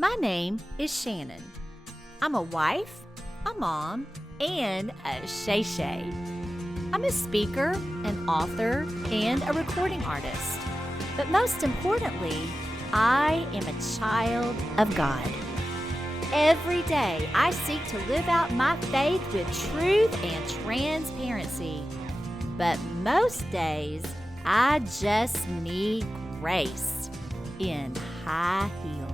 My name is Shannon. I'm a wife, a mom, and a shay-shay. I'm a speaker, an author, and a recording artist. But most importantly, I am a child of God. Every day, I seek to live out my faith with truth and transparency. But most days, I just need grace in high heels.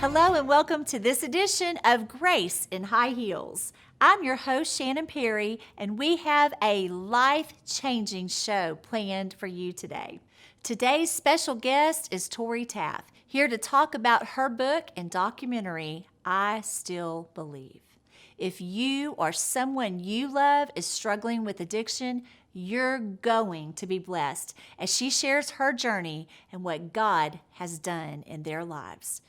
Hello and welcome to this edition of Grace in High Heels. I'm your host, Shannon Perry, and we have a life-changing show planned for you today. Today's special guest is Tori Taff, here to talk about her book and documentary, I Still Believe. If you or someone you love is struggling with addiction, you're going to be blessed as she shares her journey and what God has done in their lives.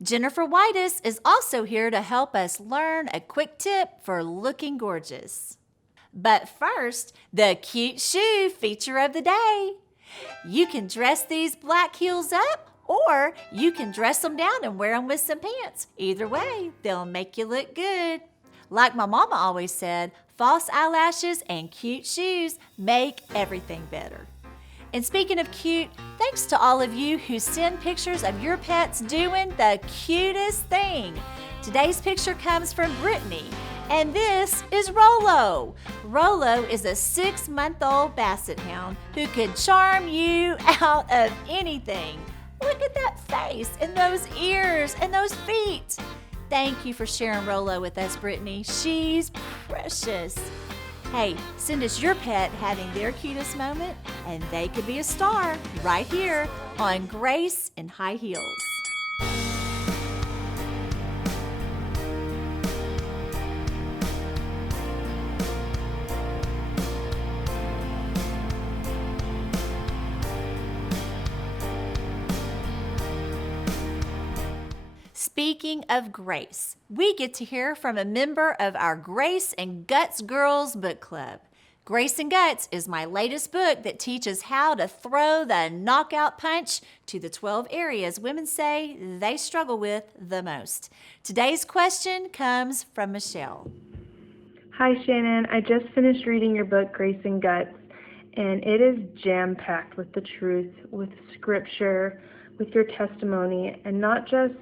Jennifer Whitus is also here to help us learn a quick tip for looking gorgeous. But first, the cute shoe feature of the day. You can dress these black heels up, or you can dress them down and wear them with some pants. Either way, they'll make you look good. Like my mama always said, false eyelashes and cute shoes make everything better. And speaking of cute, thanks to all of you who send pictures of your pets doing the cutest thing. Today's picture comes from Brittany, and this is Rolo. Rolo is a 6-month-old basset hound who could charm you out of anything. Look at that face and those ears and those feet. Thank you for sharing Rolo with us, Brittany. She's precious. Hey, send us your pet having their cutest moment, and they could be a star right here on Grace in High Heels. Speaking of grace, we get to hear from a member of our Grace and Guts Girls book club. Grace and Guts is my latest book that teaches how to throw the knockout punch to the 12 areas women say they struggle with the most. Today's question comes from Michelle. Hi, Shannon. I just finished reading your book, Grace and Guts, and it is jam-packed with the truth, with scripture, with your testimony, and not just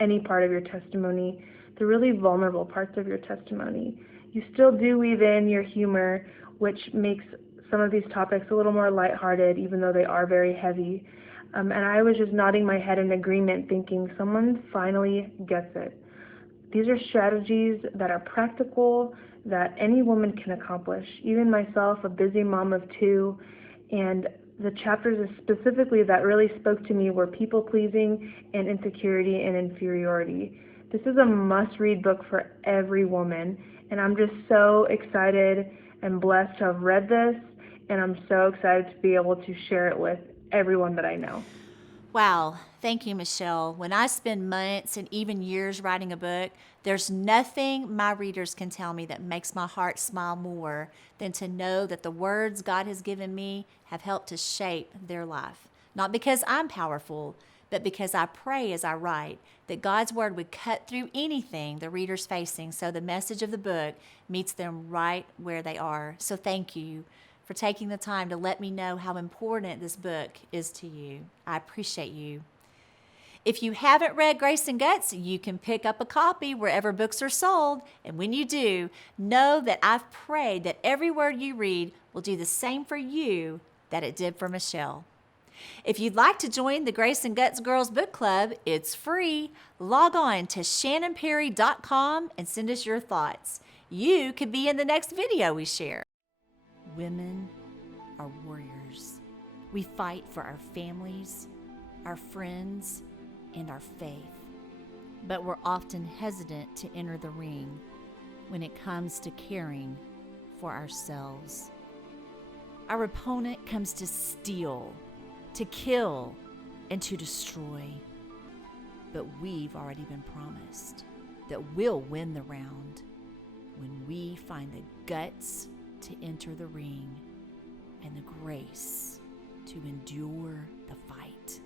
any part of your testimony, the really vulnerable parts of your testimony. You still do weave in your humor, which makes some of these topics a little more lighthearted, even though they are very heavy. And I was just nodding my head in agreement, thinking someone finally gets it. These are strategies that are practical, that any woman can accomplish, even myself, a busy mom of 2, and the chapters specifically that really spoke to me were people-pleasing and insecurity and inferiority. This is a must-read book for every woman, and I'm just so excited and blessed to have read this, and I'm so excited to be able to share it with everyone that I know. Wow, thank you, Michelle. When I spend months and even years writing a book, there's nothing my readers can tell me that makes my heart smile more than to know that the words God has given me have helped to shape their life. Not because I'm powerful, but because I pray as I write that God's word would cut through anything the reader's facing so the message of the book meets them right where they are. So thank you for taking the time to let me know how important this book is to you. I appreciate you. If you haven't read Grace and Guts, you can pick up a copy wherever books are sold. And when you do, know that I've prayed that every word you read will do the same for you that it did for Michelle. If you'd like to join the Grace and Guts Girls Book Club, it's free. Log on to shannonperry.com and send us your thoughts. You could be in the next video we share. Women are warriors. We fight for our families, our friends, and our faith. But we're often hesitant to enter the ring when it comes to caring for ourselves. Our opponent comes to steal, to kill, and to destroy. But we've already been promised that we'll win the round when we find the guts to enter the ring and the grace to endure the fight.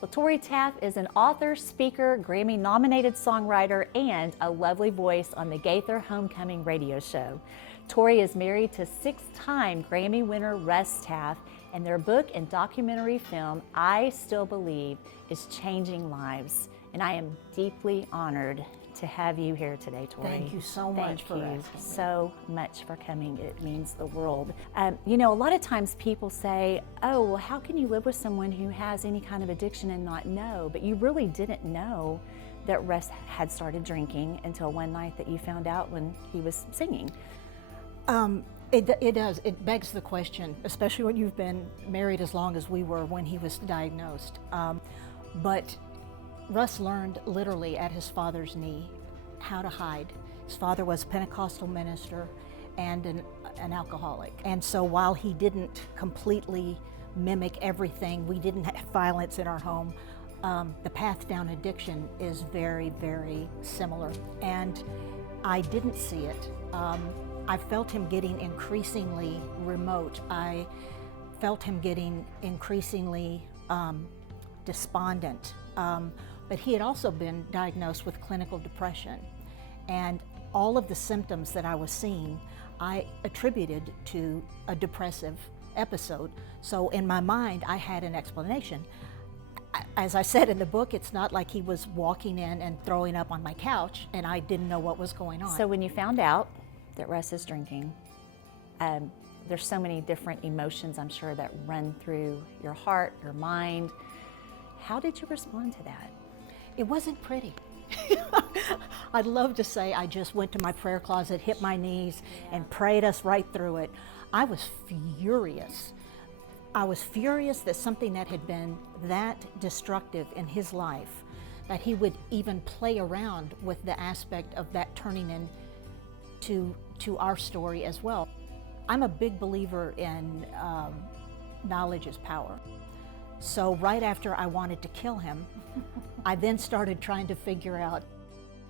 Well, Tori Taff is an author, speaker, Grammy-nominated songwriter, and a lovely voice on the Gaither Homecoming radio show. Tori is married to six-time Grammy winner Russ Taff, and their book and documentary film, I Still Believe, is changing lives. And I am deeply honored to have you here today, Tori. Thank you so much for asking me. So much for coming. It means the world. You know, a lot of times people say, oh, well, how can you live with someone who has any kind of addiction and not know? But you really didn't know that Russ had started drinking until one night that you found out when he was singing. It does. It begs the question, especially when you've been married as long as we were when he was diagnosed. But Russ learned literally at his father's knee how to hide. His father was a Pentecostal minister and an alcoholic. And so while he didn't completely mimic everything, we didn't have violence in our home, the path down addiction is very, very similar. And I didn't see it. I felt him getting increasingly remote. I felt him getting increasingly despondent. But he had also been diagnosed with clinical depression. And all of the symptoms that I was seeing, I attributed to a depressive episode. So in my mind, I had an explanation. As I said in the book, it's not like he was walking in and throwing up on my couch and I didn't know what was going on. So when you found out that Russ is drinking, there's so many different emotions, I'm sure, that run through your heart, your mind. How did you respond to that? It wasn't pretty. I'd love to say I just went to my prayer closet, hit my knees, and prayed us right through it. I was furious. I was furious that something that had been that destructive in his life, that he would even play around with the aspect of that turning into our story as well. I'm a big believer in knowledge is power. So right after I wanted to kill him, I then started trying to figure out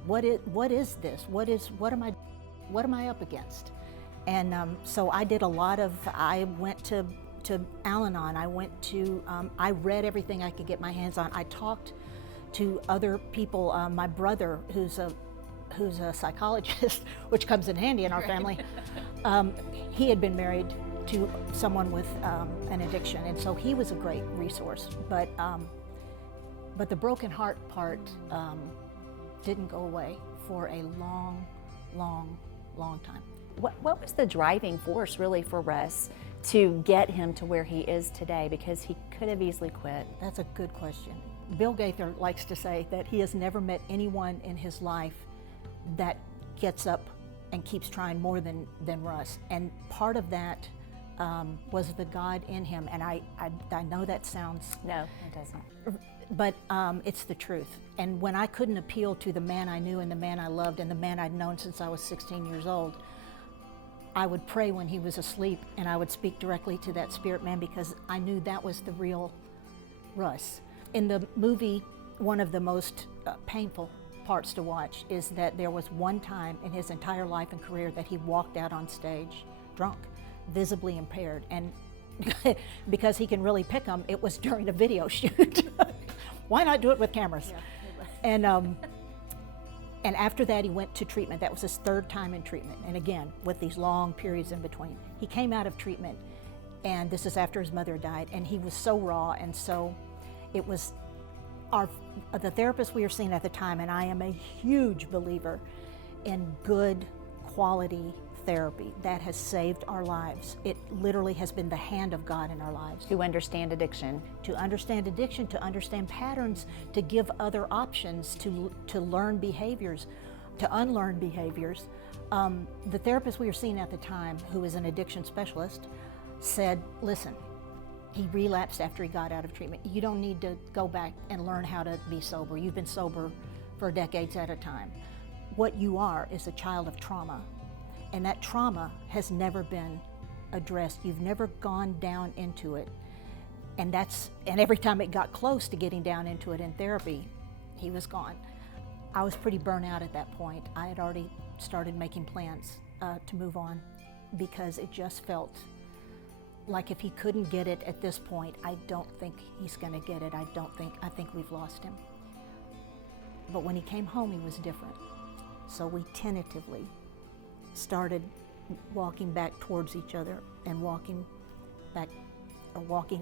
what is this? What am I up against? And so I did a lot of. I went to Al-Anon. I read everything I could get my hands on. I talked to other people. My brother, who's a psychologist, which comes in handy in our family. He had been married to someone with an addiction, and so he was a great resource. But the broken heart part didn't go away for a long time. What was the driving force really for Russ to get him to where he is today? Because he could have easily quit. That's a good question. Bill Gaither likes to say that he has never met anyone in his life that gets up and keeps trying more than Russ. And part of that was the God in him. And I know that sounds... No, it doesn't. But it's the truth. And when I couldn't appeal to the man I knew and the man I loved and the man I'd known since I was 16 years old, I would pray when he was asleep and I would speak directly to that spirit man because I knew that was the real Russ. In the movie, one of the most painful parts to watch is that there was one time in his entire life and career that he walked out on stage drunk, visibly impaired. And because he can really pick them, it was during a video shoot. Why not do it with cameras? Yeah. And after that, he went to treatment. That was his third time in treatment. And again, with these long periods in between. He came out of treatment, and this is after his mother died, and he was so raw, and so it was the therapist we were seeing at the time, and I am a huge believer in good quality therapy that has saved our lives. It literally has been the hand of God in our lives. To understand addiction. To understand addiction, to understand patterns, to give other options, to learn behaviors, to unlearn behaviors. The therapist we were seeing at the time, who is an addiction specialist, said, listen, he relapsed after he got out of treatment. You don't need to go back and learn how to be sober. You've been sober for decades at a time. What you are is a child of trauma. And that trauma has never been addressed. You've never gone down into it. And every time it got close to getting down into it in therapy, he was gone. I was pretty burnt out at that point. I had already started making plans to move on because it just felt like if he couldn't get it at this point, I don't think he's going to get it. I think we've lost him. But when he came home, he was different. So we tentatively started walking back towards each other and walking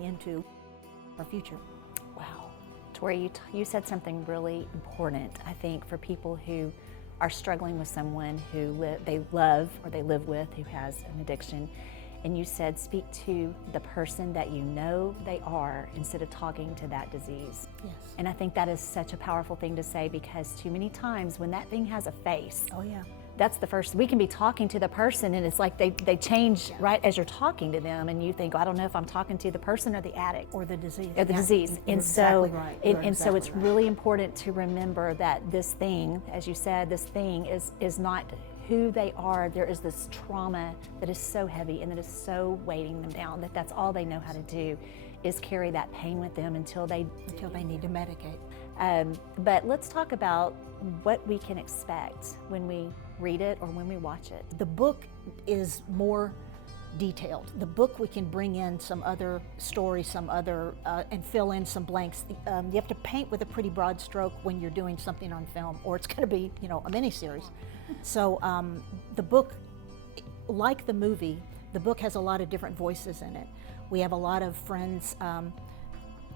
into our future. Wow. Tori, you said something really important, I think, for people who are struggling with someone who they love or they live with who has an addiction. And you said, speak to the person that you know they are instead of talking to that disease. Yes. And I think that is such a powerful thing to say, because too many times when that thing has a face, Oh yeah. that's the first. We can be talking to the person and it's like they change right as you're talking to them, and you think, oh, I don't know if I'm talking to the person or the addict Or the disease. or the disease. You're And so, exactly right. and so it's really important to remember that this thing, as you said, this thing is not who they are. There is this trauma that is so heavy and that is so weighting them down that that's all they know how to do is carry that pain with them until they need to medicate. But let's talk about what we can expect when we read it or when we watch it. The book is more detailed. The book, we can bring in some other stories, and fill in some blanks. You have to paint with a pretty broad stroke when you're doing something on film, or it's going to be, a miniseries. So the book, like the movie, the book has a lot of different voices in it. We have a lot of friends,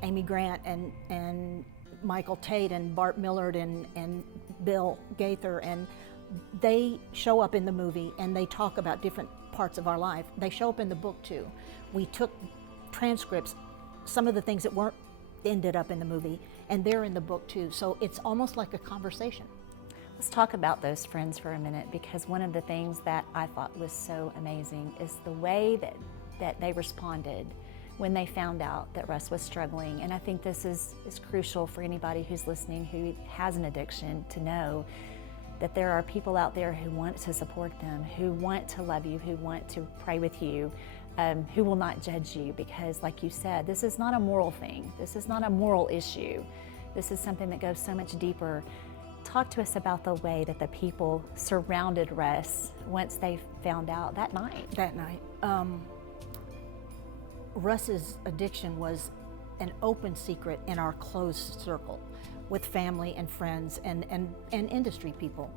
Amy Grant and Michael Tate and Bart Millard and Bill Gaither, and they show up in the movie and they talk about different parts of our life. They show up in the book too. We took transcripts, some of the things that weren't ended up in the movie, and they're in the book too. So it's almost like a conversation. Let's talk about those friends for a minute, because one of the things that I thought was so amazing is the way that they responded when they found out that Russ was struggling. And I think this is crucial for anybody who's listening who has an addiction to know that there are people out there who want to support them, who want to love you, who want to pray with you, who will not judge you, because like you said, this is not a moral thing. This is not a moral issue. This is something that goes so much deeper. Talk to us about the way that the people surrounded Russ once they found out that night. That night. Russ's addiction was an open secret in our closed circle with family and friends and industry people.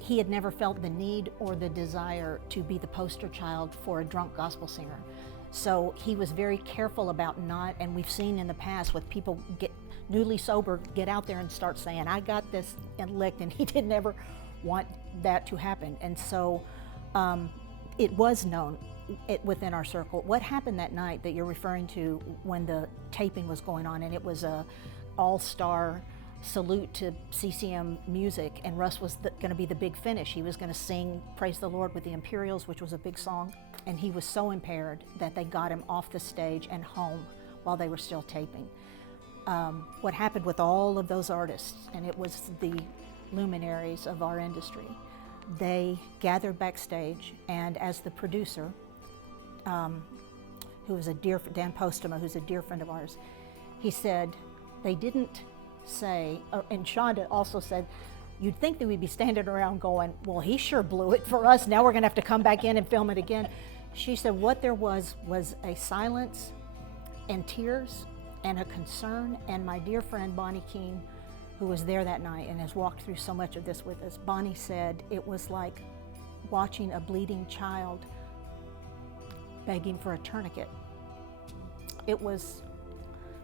He had never felt the need or the desire to be the poster child for a drunk gospel singer. So he was very careful about not, and we've seen in the past with people get newly sober, get out there and start saying, I got this and licked, and he didn't ever want that to happen. And so it was known within our circle. What happened that night that you're referring to when the taping was going on, and it was a all-star salute to CCM music, and Russ was going to be the big finish. He was going to sing Praise the Lord with the Imperials, which was a big song, and he was so impaired that they got him off the stage and home while they were still taping. What happened with all of those artists, and it was the luminaries of our industry, they gathered backstage, and as the producer, who was Dan Postema, who's a dear friend of ours, he said, they didn't say, and Shonda also said, you'd think that we'd be standing around going, well, he sure blew it for us. Now we're going to have to come back in and film it again. She said what there was a silence and tears and a concern. And my dear friend Bonnie Keene, who was there that night and has walked through so much of this with us, Bonnie said it was like watching a bleeding child begging for a tourniquet. It was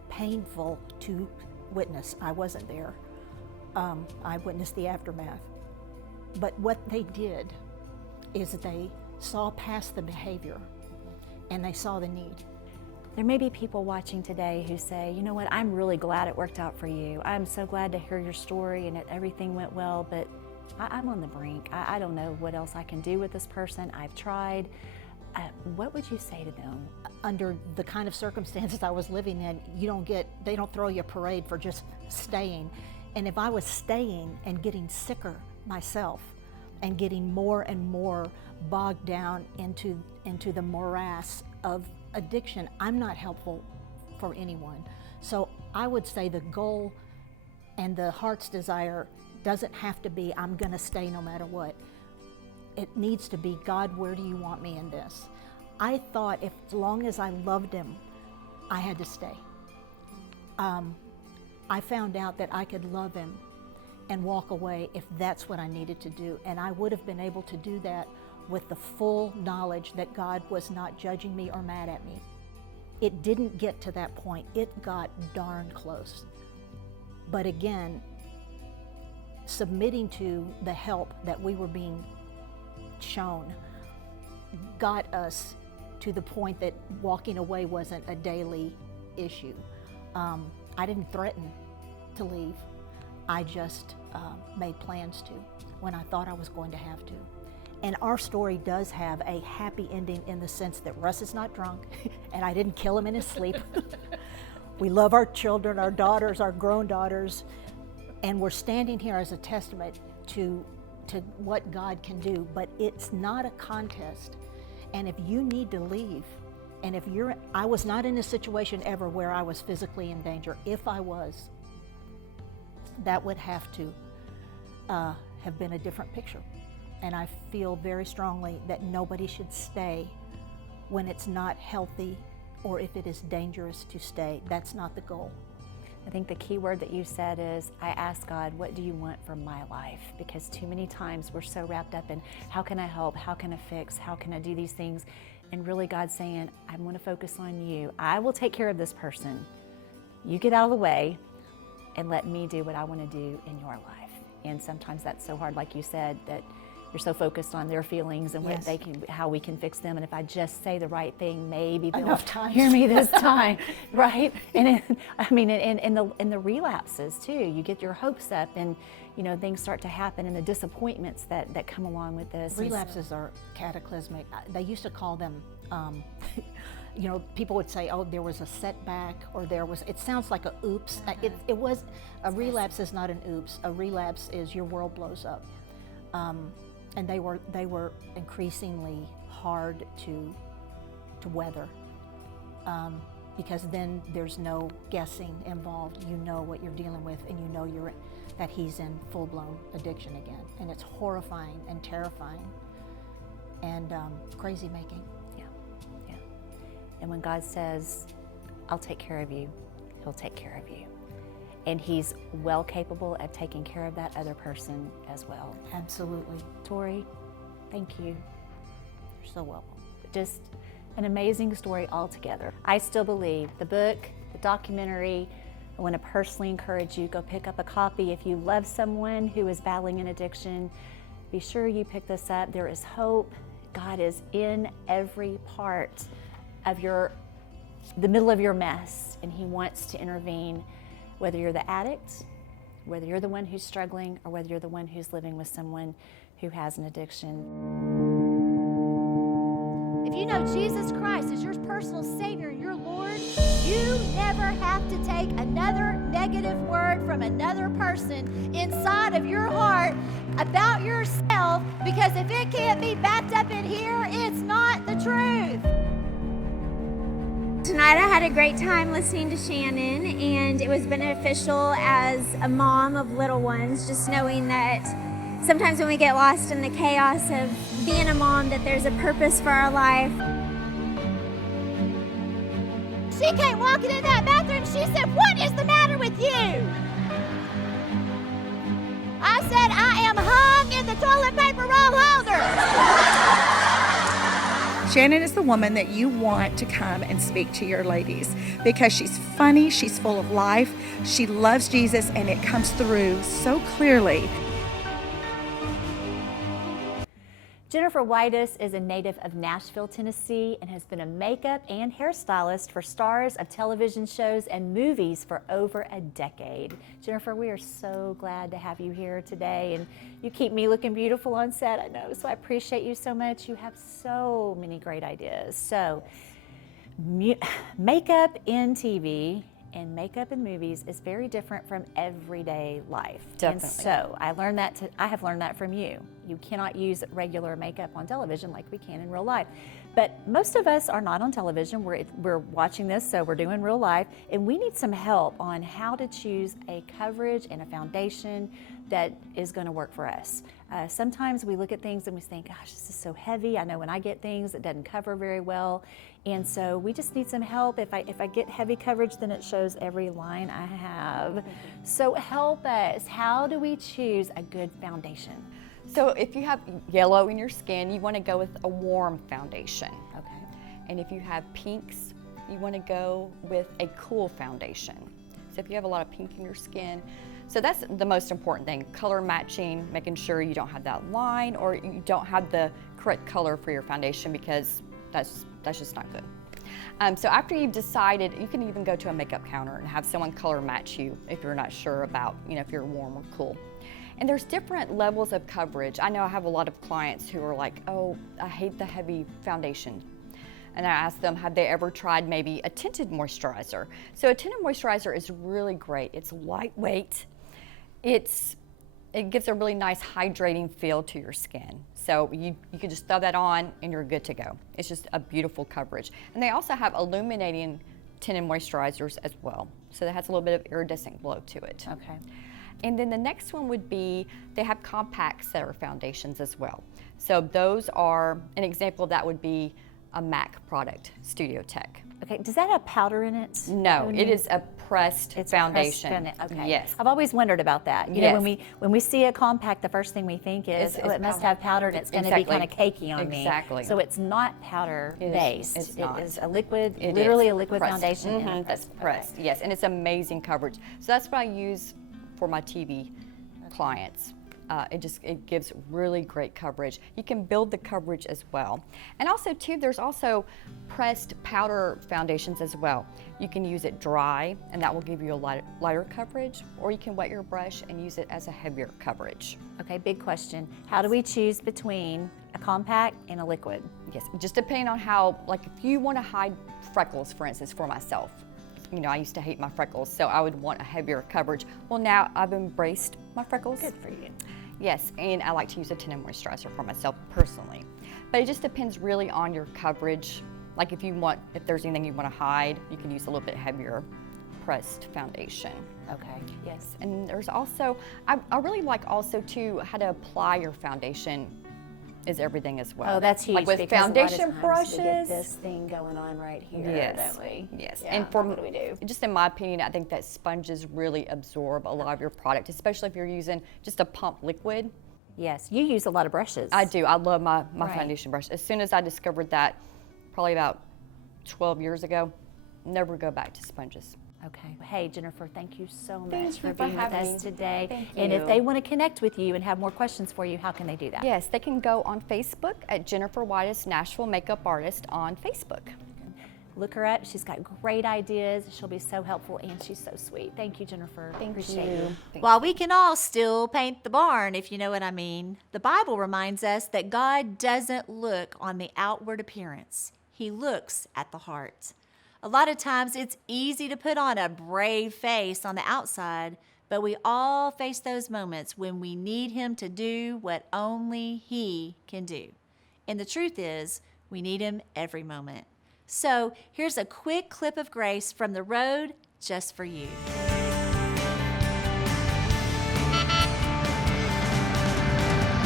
painful to witness. I wasn't there. I witnessed the aftermath. But what they did is they saw past the behavior and they saw the need. There may be people watching today who say, you know what, I'm really glad it worked out for you. I'm so glad to hear your story and that everything went well, but I'm on the brink. I don't know what else I can do with this person. I've tried. What would you say to them? Under the kind of circumstances I was living in, they don't throw you a parade for just staying. And if I was staying and getting sicker myself and getting more and more bogged down into the morass of addiction, I'm not helpful for anyone. So I would say the goal and the heart's desire doesn't have to be, I'm gonna stay no matter what. It needs to be, God, where do you want me in this? I thought if as long as I loved him, I had to stay. I found out that I could love him and walk away if that's what I needed to do. And I would have been able to do that with the full knowledge that God was not judging me or mad at me. It didn't get to that point. It got darn close. But again, submitting to the help that we were being shown got us to the point that walking away wasn't a daily issue. I didn't threaten to leave. I just made plans to when I thought I was going to have to. And our story does have a happy ending in the sense that Russ is not drunk and I didn't kill him in his sleep. We love our children, our daughters, our grown daughters, and we're standing here as a testament to what God can do, but it's not a contest. And if you need to leave, and I was not in a situation ever where I was physically in danger. If I was, that would have to have been a different picture. And I feel very strongly that nobody should stay when it's not healthy or if it is dangerous to stay. That's not the goal. I think the key word that you said is, I ask God, what do you want from my life? Because too many times we're so wrapped up in, how can I help? How can I fix? How can I do these things? And really God's saying, I'm going to focus on you. I will take care of this person. You get out of the way and let me do what I want to do in your life. And sometimes that's so hard, like you said, that you're so focused on their feelings and what they can, how we can fix them. And if I just say the right thing, maybe they'll hear me this time, right? And in the relapses too, you get your hopes up, and things start to happen, and the disappointments that come along with this. Relapses are cataclysmic. They used to call them. People would say, "Oh, there was a setback," or there was. It sounds like a oops. It was a relapse is not an oops. A relapse is your world blows up. And they were increasingly hard to weather, because then there's no guessing involved. You know what you're dealing with, and you know that he's in full-blown addiction again, and it's horrifying and terrifying and crazy making. Yeah. And when God says, "I'll take care of you," He'll take care of you. And he's well capable of taking care of that other person as well. Absolutely. Tori, thank you. You're so welcome. Just an amazing story altogether. I still believe the book, the documentary, I want to personally encourage you, go pick up a copy. If you love someone who is battling an addiction, be sure you pick this up. There is hope. God is in every part of the middle of your mess, and he wants to intervene. Whether you're the addict, whether you're the one who's struggling, or whether you're the one who's living with someone who has an addiction. If you know Jesus Christ as your personal Savior and your Lord, you never have to take another negative word from another person inside of your heart about yourself, because if it can't be backed up in here, it's not the truth. Tonight I had a great time listening to Shannon, and it was beneficial as a mom of little ones, just knowing that sometimes when we get lost in the chaos of being a mom, that there's a purpose for our life. She came walking in that bathroom, she said, "What is the matter with you?" I said, "I am hung in the toilet paper roll holder." Shannon is the woman that you want to come and speak to your ladies, because she's funny, she's full of life, she loves Jesus, and it comes through so clearly. Jennifer Whitus is a native of Nashville, Tennessee, and has been a makeup and hairstylist for stars of television shows and movies for over a decade. Jennifer, we are so glad to have you here today, and you keep me looking beautiful on set, I know, so I appreciate you so much. You have so many great ideas. So, makeup in TV and makeup in movies is very different from everyday life. Definitely. And so I have learned that from you. You cannot use regular makeup on television like we can in real life. But most of us are not on television. We're watching this, so we're doing real life, and we need some help on how to choose a coverage and a foundation that is going to work for us. Sometimes we look at things and we think, gosh, this is so heavy. I know when I get things, it doesn't cover very well. And so we just need some help. If I get heavy coverage, then it shows every line I have. So help us. How do we choose a good foundation? So if you have yellow in your skin, you want to go with a warm foundation. Okay. And if you have pinks, you want to go with a cool foundation. So if you have a lot of pink in your skin, so that's the most important thing, color matching, making sure you don't have that line or you don't have the correct color for your foundation, because that's just not good. So after you've decided, you can even go to a makeup counter and have someone color match you if you're not sure about, if you're warm or cool. And there's different levels of coverage. I know I have a lot of clients who are like, oh, I hate the heavy foundation. And I ask them, have they ever tried maybe a tinted moisturizer? So a tinted moisturizer is really great. It's lightweight. It gives a really nice hydrating feel to your skin. So you can just throw that on and you're good to go. It's just a beautiful coverage. And they also have illuminating tinted moisturizers as well. So that has a little bit of iridescent glow to it. Okay. And then the next one would be, they have compacts that are foundations as well. So those are, an example of that would be a MAC product, Studio Tech. Okay, does that have powder in it? No, it is a pressed foundation. Okay. Yes. I've always wondered about that. You know, when we see a compact, the first thing we think is, oh, it must have powder and it's going to be kind of cakey on me. Exactly. So it's not powder based. It's not. It is a liquid, It literally is a liquid pressed. foundation. That's pressed, yes, and it's amazing coverage. So that's what I use for my TV clients. It gives really great coverage. You can build the coverage as well. And also too, there's also pressed powder foundations as well. You can use it dry and that will give you a lighter coverage, or you can wet your brush and use it as a heavier coverage. Okay, big question. How do we choose between a compact and a liquid? Yes, just depending on how, like if you want to hide freckles, for instance, for myself. I used to hate my freckles, so I would want a heavier coverage. Well, now I've embraced my freckles. Good for you. Yes, and I like to use a tinted moisturizer for myself personally. But it just depends really on your coverage. Like if there's anything you want to hide, you can use a little bit heavier pressed foundation. Okay. Yes, and there's also, I really like also too how to apply your foundation is everything as well. Oh, that's huge. Like with because foundation a lot of times brushes. we get this thing going on right here, Yes. don't we? Yes. Yeah, And for what do we do? just in my opinion, I think that sponges really absorb a lot of your product, especially if you're using just a pump liquid. Yes, you use a lot of brushes. I do. I love my Right. foundation brush. As soon as I discovered that, probably about 12 years ago, never go back to sponges. Okay. Hey, Jennifer, thank you so much Thank for you for being with having us me. today. Thank And if you. they want to connect with you and have more questions for you, how can they do that? Yes, they can go on Facebook at Jennifer Whitus Nashville Makeup Artist on Facebook. Look her up. She's got great ideas. She'll be so helpful, and she's so sweet. Thank you, Jennifer. Appreciate you. While we can all still paint the barn, if you know what I mean, the Bible reminds us that God doesn't look on the outward appearance. He looks at the heart. A lot of times it's easy to put on a brave face on the outside, but we all face those moments when we need Him to do what only He can do. And the truth is, we need Him every moment. So here's a quick clip of grace from the road just for you.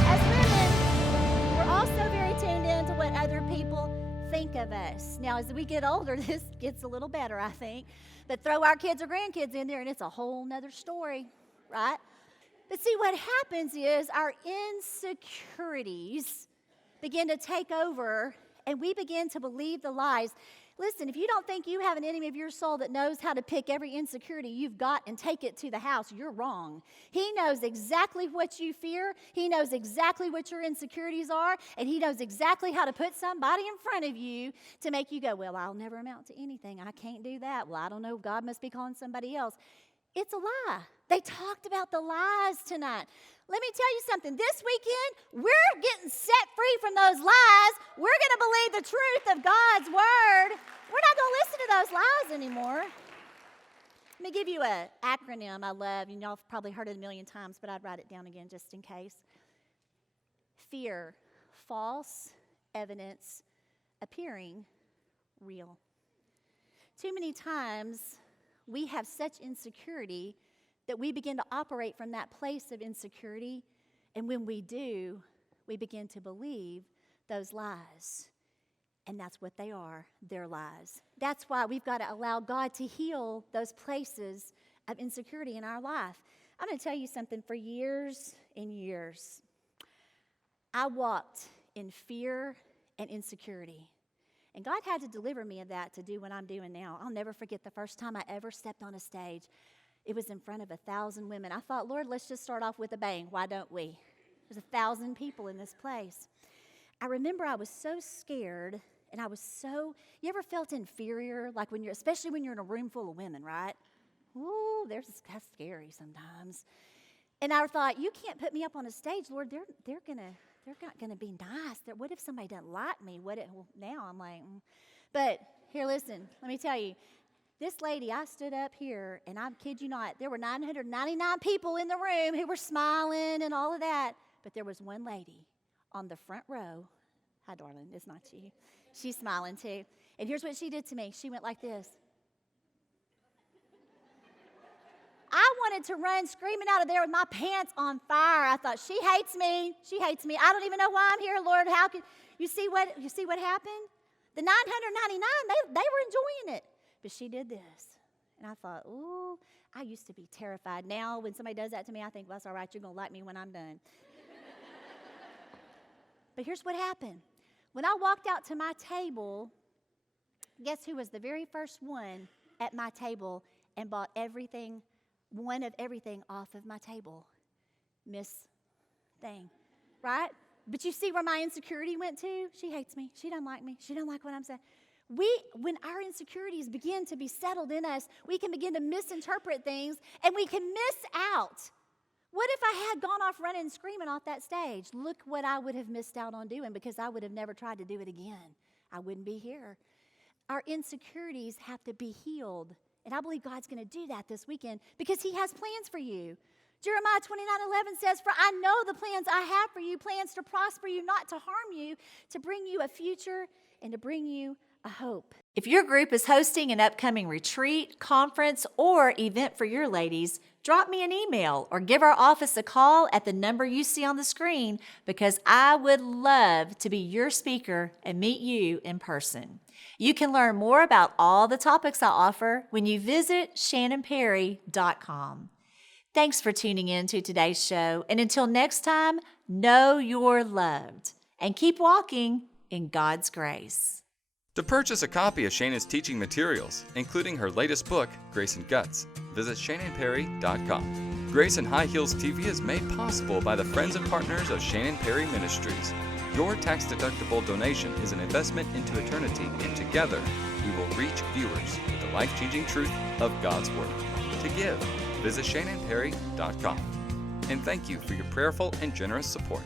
As women, we're also very tuned in to what other people think of us. Now, as we get older, this gets a little better, I think. But throw our kids or grandkids in there, and it's a whole nother story, right? But see, what happens is our insecurities begin to take over, and we begin to believe the lies. Listen, if you don't think you have an enemy of your soul that knows how to pick every insecurity you've got and take it to the house, you're wrong. He knows exactly what you fear. He knows exactly what your insecurities are, and He knows exactly how to put somebody in front of you to make you go, well, I'll never amount to anything. I can't do that. Well, I don't know. God must be calling somebody else. It's a lie. They talked about the lies tonight. Let me tell you something. This weekend, we're getting set free from those lies. We're going to believe the truth of God's word. We're not going to listen to those lies anymore. Let me give you an acronym I love. And y'all have probably heard it a million times, but I'd write it down again just in case. Fear, false evidence appearing real. Too many times, we have such insecurity that we begin to operate from that place of insecurity, And when we do, we begin to believe those lies. And that's what they are, they're lies. That's why we've got to allow God to heal those places of insecurity in our life. I'm going to tell you something. For years and years, I walked in fear and insecurity. And God had to deliver me of that to do what I'm doing now. I'll never forget the first time I ever stepped on a stage. It was in front of 1,000 women. I thought, Lord, let's just start off with a bang. Why don't we? There's 1,000 people in this place. I remember I was so scared, and you ever felt inferior? Like especially when you're in a room full of women, right? Ooh, that's scary sometimes. And I thought, you can't put me up on a stage, Lord. They're not gonna be nice. What if somebody doesn't like me? Now I'm like, But here, listen. Let me tell you. This lady, I stood up here, and I kid you not, there were 999 people in the room who were smiling and all of that. But there was one lady on the front row. Hi, darling. It's not you. She's smiling too. And here's what she did to me. She went like this. I wanted to run screaming out of there with my pants on fire. I thought, she hates me. She hates me. I don't even know why I'm here, Lord. How can you see what happened? The 999, they were enjoying it. But she did this. And I thought, ooh, I used to be terrified. Now, when somebody does that to me, I think, well, that's all right. You're going to like me when I'm done. But here's what happened. When I walked out to my table, guess who was the very first one at my table and bought one of everything off of my table? Miss Thing, right? But you see where my insecurity went to? She hates me. She doesn't like me. She doesn't like what I'm saying. When our insecurities begin to be settled in us, we can begin to misinterpret things, and we can miss out. What if I had gone off running and screaming off that stage? Look what I would have missed out on doing, because I would have never tried to do it again. I wouldn't be here. Our insecurities have to be healed, and I believe God's going to do that this weekend, because He has plans for you. Jeremiah 29:11 says, "For I know the plans I have for you, plans to prosper you, not to harm you, to bring you a future and to bring you a hope." If your group is hosting an upcoming retreat, conference, or event for your ladies, drop me an email or give our office a call at the number you see on the screen, because I would love to be your speaker and meet you in person. You can learn more about all the topics I offer when you visit shannonperry.com. Thanks for tuning in to today's show, and until next time, know you're loved and keep walking in God's grace. To purchase a copy of Shannon's teaching materials, including her latest book, Grace and Guts, visit shannonperry.com. Grace and High Heels TV is made possible by the friends and partners of Shannon Perry Ministries. Your tax-deductible donation is an investment into eternity, and together we will reach viewers with the life-changing truth of God's Word. To give, visit shannonperry.com. And thank you for your prayerful and generous support.